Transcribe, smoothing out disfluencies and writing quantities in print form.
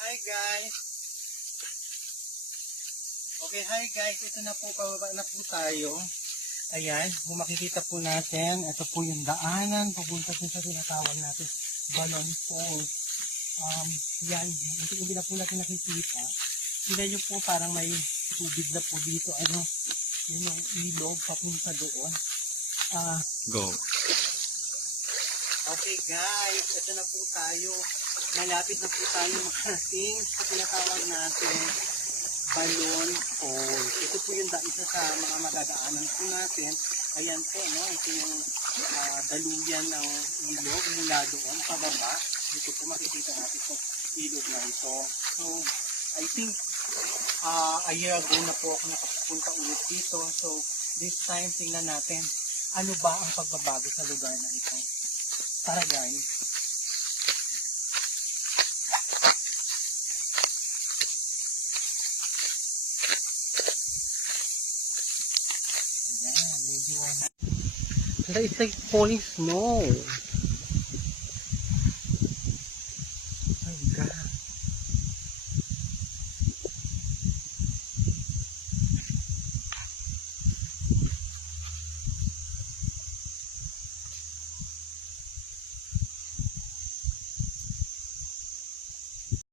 Hi guys! Okay, hi guys. Ito na po, pababa na po tayo. Ayan, kung makikita po natin, ito po yung daanan, papunta din sa tinatawag natin, Balon Falls. Yan, hindi na po natin nakikita. Tingnan nyo po, parang may tubig na po dito. Ano, yun yung ilog, papunta doon. Go. Okay guys, ito na po tayo. Malapit na po tayo makarating sa tinatawag natin Balon Falls. Ito po yung isa sa mga madadaanan po natin. Ayan po, no? Ito yung daluyan ng ilog mula doon pababa. Dito po makikita natin itong ilog na ito. So, I think a year ago na po ako nakapunta ulit dito. So, this time tingnan natin ano ba ang pagbabago sa lugar na ito. Tara guys. Ayan, medyo it's like falling snow. Oh my God.